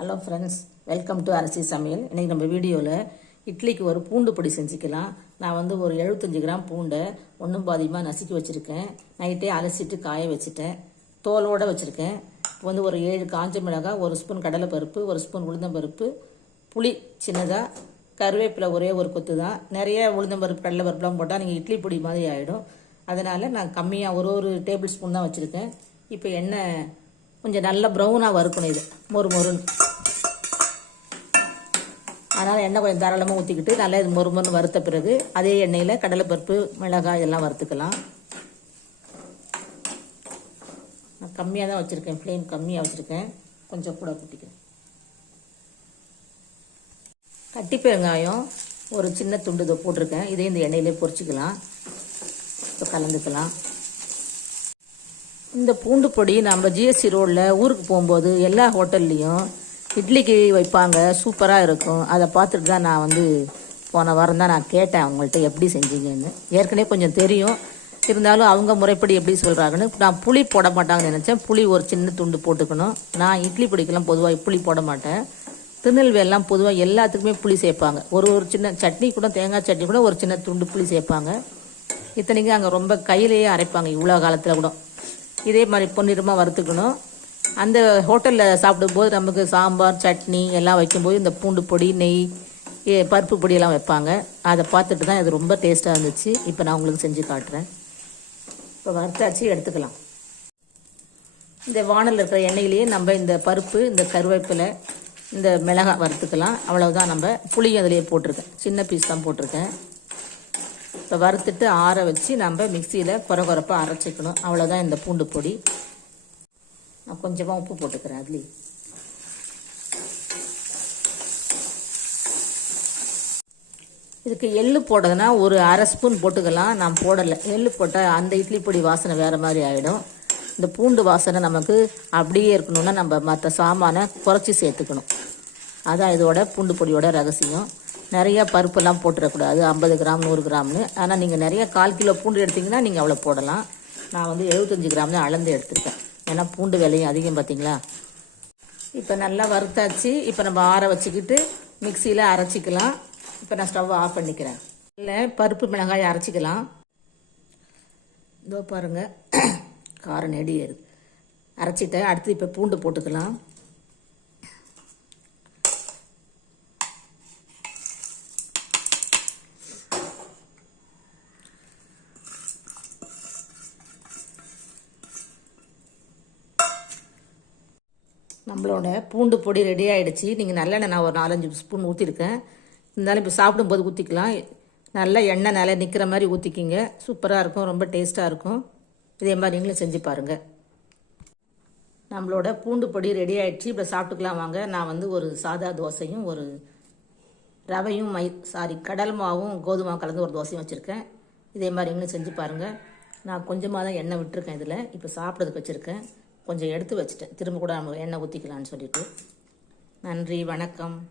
Hello friends welcome to அரிசி சமையல் இன்றைக்கி நம்ம வீடியோவில் இட்லிக்கு ஒரு பூண்டு பொடி செஞ்சுக்கலாம். நான் வந்து ஒரு எழுபத்தஞ்சு கிராம் பூண்டை ஒன்றும் பாதியமாக நசுக்கி வச்சுருக்கேன். நைட்டே அலசிட்டு காய வச்சுட்டேன். தோலோடு வச்சுருக்கேன். இப்போ வந்து ஒரு ஏழு காஞ்ச மிளகாய் ஒரு ஸ்பூன் கடலைப்பருப்பு ஒரு ஸ்பூன் உளுந்தம்பருப்பு புளி சின்னதாக கருவேப்பிலை ஒரே ஒரு கொத்து தான். நிறைய உளுந்தம்பருப்பு கடலைப்பருப்புலாம் போட்டால் நீங்கள் இட்லி பொடி மாதிரி ஆகிடும் அதனால் நான் கம்மியாக ஒரு ஒரு டேபிள் ஸ்பூன் தான் வச்சுருக்கேன். இப்போ எண்ணெய் கொஞ்சம் நல்லா ப்ரௌனாக வறுக்கணும் இது. மொறு மொறுன்னு. அதனால் எண்ணெய் கொஞ்சம் தாராளமாக ஊற்றிக்கிட்டு நல்லா இது மொறு மொறுன்னு வறுத்த பிறகு அதே எண்ணெயில் கடலைப்பருப்பு மிளகாய் எல்லாம் வறுத்துக்கலாம். நான் கம்மியாக தான் வச்சுருக்கேன் ஃப்ளேம் கம்மியாக வச்சுருக்கேன். கொஞ்சம் கூட கூட்டிக்கிறேன் கட்டி பெருங்காயம் ஒரு சின்ன துண்டு இதை போட்டிருக்கேன். இதே இந்த எண்ணெயிலே பொரிச்சிக்கலாம். இப்போ கலந்துக்கலாம். இந்த பூண்டு பொடி நம்ம ஜிஎஸ்டி ரோடில் ஊருக்கு போகும்போது எல்லா ஹோட்டல்லையும் இட்லிக்கு வைப்பாங்க. சூப்பராக இருக்கும். அதை பார்த்துட்டு தான் நான் வந்து போன வாரம் தான் நான் கேட்டேன் அவங்கள்ட்ட எப்படி செஞ்சீங்கன்னு. ஏற்கனவே கொஞ்சம் தெரியும். இருந்தாலும் அவங்க முறைப்படி எப்படி சொல்கிறாங்கன்னு நான் புளி போட மாட்டாங்கன்னு நினச்சேன். புளி ஒரு சின்ன துண்டு போட்டுக்கணும். நான் இட்லி பிடிக்கலாம் பொதுவாக புளி போட மாட்டேன். திருநெல்வேலாம் பொதுவாக எல்லாத்துக்குமே புளி சேர்ப்பாங்க. ஒரு ஒரு சின்ன சட்னி கூட தேங்காய் சட்னி கூட ஒரு சின்ன துண்டு புளி சேர்ப்பாங்க. இத்தனைக்கும் அங்கே ரொம்ப கையிலேயே அரைப்பாங்க. இவ்வளோ காலத்தில் கூட. இதே மாதிரி பொன்னிறமாக வறுத்துக்கணும். அந்த ஹோட்டலில் சாப்பிடும்போது நமக்கு சாம்பார் சட்னி எல்லாம் வைக்கும்போது இந்த பூண்டு பொடி நெய் ஏ, பருப்பு பொடியெல்லாம் வைப்பாங்க. அதை பார்த்துட்டு தான் இது ரொம்ப டேஸ்ட்டாக இருந்துச்சு. இப்போ நான் உங்களுக்கு செஞ்சு காட்டுறேன். இப்போ வறுத்தாச்சு எடுத்துக்கலாம். இந்த வானல் இருக்கிற எண்ணெயிலேயே நம்ம இந்த பருப்பு இந்த கருவேப்பிலை இந்த மிளகாய் வறுத்துக்கலாம். அவ்வளோதான் நம்ம புளி அதிலேயே போட்டிருக்கேன். சின்ன பீஸ் தான் போட்டிருக்கேன். இப்போ வறுத்துட்டு ஆற வச்சு நம்ம மிக்சியில் குறை குறைப்பாக அரைச்சிக்கணும். அவ்வளோதான் இந்த பூண்டு பொடி. நான் கொஞ்சமாக உப்பு போட்டுக்கிறேன் அதுலேயே. இதுக்கு எள்ளு போடுறதுனா ஒரு அரை ஸ்பூன் போட்டுக்கலாம். நான் போடலை. எள்ளு போட்டால் அந்த இட்லி பொடி வாசனை வேறு மாதிரி ஆகிடும் இந்த பூண்டு வாசனை நமக்கு அப்படியே இருக்கணும்னா நம்ம மற்ற சாமானை குறைச்சி சேர்த்துக்கணும். அதான் இதோட பூண்டு பொடியோட ரகசியம். நிறையா பருப்பெல்லாம் போட்டுறக்கூடாது. ஐம்பது கிராம் நூறு கிராம்னு. ஆனால் நீங்கள் நிறைய கால் கிலோ பூண்டு எடுத்திங்கன்னா நீங்கள் அவ்வளோ போடலாம். நான் வந்து எழுபத்தஞ்சி கிராம்னு அளந்து எடுத்துருக்கேன். ஏன்னா பூண்டு விலையும் அதிகம் பார்த்தீங்களா இப்போ நல்லா வறுத்தாச்சு. இப்போ நம்ம ஆற வச்சுக்கிட்டு மிக்சியில் அரைச்சிக்கலாம். இப்போ நான் ஸ்டவ் ஆஃப் பண்ணிக்கிறேன். இல்லை பருப்பு மிளகாய் அரைச்சிக்கலாம். இதோ பாருங்க. காரம் நெடி ஏறுது அரைச்சிட்டேன். அடுத்து இப்போ பூண்டு போட்டுக்கலாம். நம்மளோட பூண்டு பொடி ரெடி ஆகிடுச்சு நீங்கள் நல்லெண்ணெய் நான் ஒரு நாலஞ்சு ஸ்பூன் ஊற்றிருக்கேன் இருந்தாலும் இப்போ சாப்பிடும்போது ஊற்றிக்கலாம் நல்ல எண்ணெய் நல்லா நிற்கிற மாதிரி ஊற்றிக்கிங்க சூப்பராக இருக்கும். ரொம்ப டேஸ்ட்டாக இருக்கும். இதே மாதிரி நீங்களும் செஞ்சு பாருங்கள் நம்மளோட பூண்டு பொடி ரெடி ஆகிடுச்சு இப்போ சாப்பிட்டுக்கலாம் வாங்க. நான் வந்து ஒரு சாதா தோசையும் ஒரு ரவையும் மை சாரி கடல் மாவும் கோதுமாவும் கலந்து ஒரு தோசையும் வச்சுருக்கேன். இதே மாதிரி நீங்களும் செஞ்சு பாருங்கள் நான் கொஞ்சமாக தான் எண்ணெய் விட்டுருக்கேன் இதில். இப்போ சாப்பிட்றதுக்கு வச்சுருக்கேன். கொஞ்சம் எடுத்து வச்சுட்டேன். திரும்ப கூட நம்ம எண்ணெய் ஊற்றிக்கலான்னு சொல்லிட்டு. நன்றி வணக்கம்.